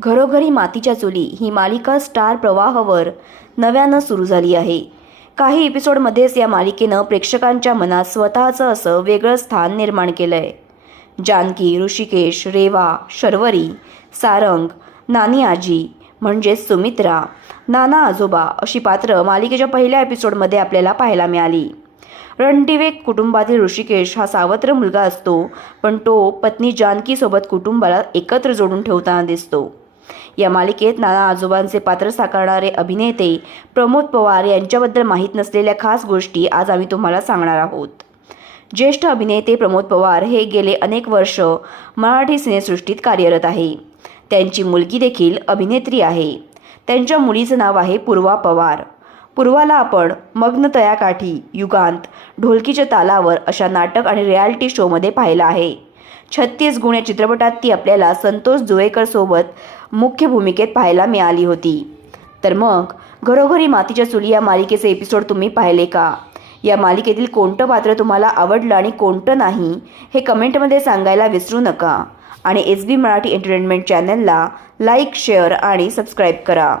घरोघरी मातीच्या चुली ही मालिका स्टार प्रवाहावर नव्यानं सुरू झाली आहे. काही एपिसोडमध्येच या मालिकेनं प्रेक्षकांच्या मनात स्वतःचं असं वेगळं स्थान निर्माण केलं आहे जानकी ऋषिकेश रेवा शर्वरी सारंग नानी आजी म्हणजेच सुमित्रा नाना आजोबा अशी पात्र मालिकेच्या पहिल्या एपिसोडमध्ये आपल्याला पाहायला मिळाली. रणदिवे कुटुंबातील ऋषिकेश हा सावत्र मुलगा असतो पण तो पत्नी जानकीसोबत कुटुंबाला एकत्र जोडून ठेवताना दिसतो. या मालिकेत नाना आजोबांचे पात्र साकारणारे अभिनेते प्रमोद पवार यांच्याबद्दल माहीत नसलेल्या खास गोष्टी आज आम्ही तुम्हाला सांगणार आहोत. ज्येष्ठ अभिनेते प्रमोद पवार हे गेले अनेक वर्ष मराठी सिनेसृष्टीत कार्यरत आहे. त्यांची मुलगी देखील अभिनेत्री आहे. त्यांच्या मुलीचं नाव आहे पूर्वा पवार. पूर्वाला आपण मग्न तयाकाठी युगांत ढोलकीच्या तालावर अशा नाटक आणि रियालिटी शोमध्ये पाहिलं आहे. छत्तीस गुण या चित्रपटात ती आपल्याला संतोष जुळेकर सोबत मुख्य भूमिकेत पाहायला मिळाली होती. तर मग घरोघरी मातीच्या चुली या मालिकेचे एपिसोड तुम्ही पाहिले का? या मालिकेतील कोणतं पात्र तुम्हाला आवडलं आणि कोणतं नाही हे कमेंटमध्ये सांगायला विसरू नका. आणि एस बी मराठी एंटरटेनमेंट चॅनलला लाईक शेअर आणि सबस्क्राईब करा.